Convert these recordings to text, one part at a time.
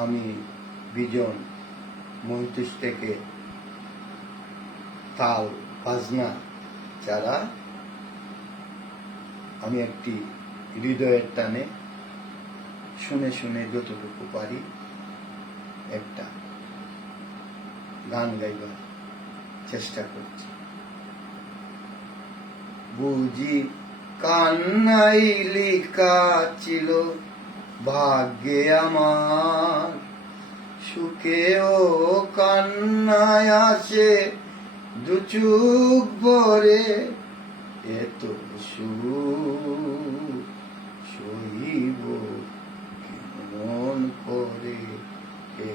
আমি বিজন মহিতুষ থেকে তাল বাজনা যারা আমি একটি হৃদয়ের টানে শুনে শুনে যতটুকু পারি একটা গান গাইবার চেষ্টা করছি। বুঝি কান্নাই লেখা ছিল ভাগ্যে আমার, সুখেও কান্নায় আসে দু চোখ ভরে, এত সুখ সইব কেমন করে,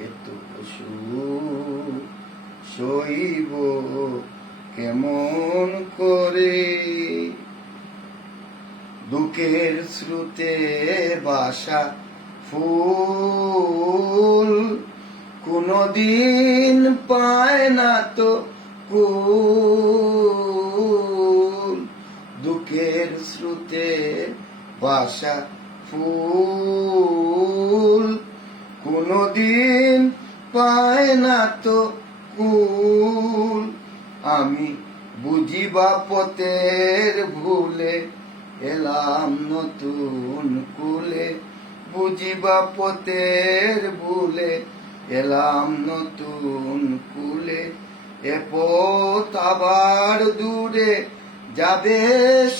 এত সুখ সইব কেমন করে। দুঃখের স্রোতে বাসা ফুল কোনদিন পায় না তো কুল, দুঃখের স্রোতে বাসা ফুল কোনদিন পায় না তো কুল। আমি বুঝিবা পথের ভুলে এলাম নতুন কুলে, বুঝিবা পথের ভুলে এলাম নতুন কুলে। এ পথ আবার দূরে যাবে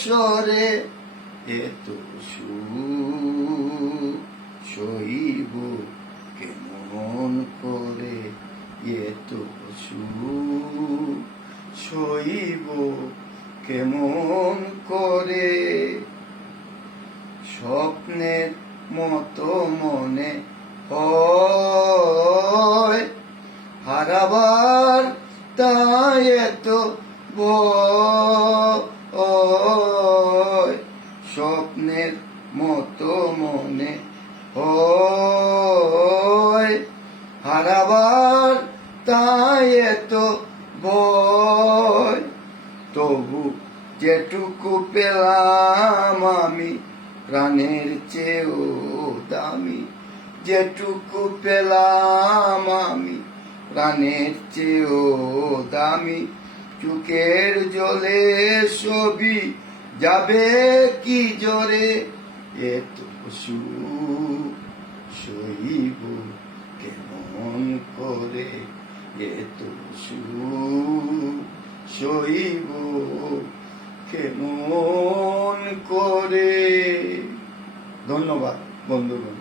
সরে, এত সুখ সইব কেমন করে, এত সুখ সইব কেমন করে। স্বপ্নের মতো মনে হয় হারাবার, তাই এত ভয়। স্বপ্নের মতো মনে হয় হারাবার, তাই এত ভয়। তবু যেটুকু পেলাম আমি প্রাণের চেয়েও দামি, যেটুকু পেলাম আমি প্রাণের চেয়েও দামি। চোখের জলে ছবি যাবে কি জোরে, এত সুখ সইব কেমন করে, এত সুখ সইব কেমন করে। ধন্যবাদ বন্ধুগণ।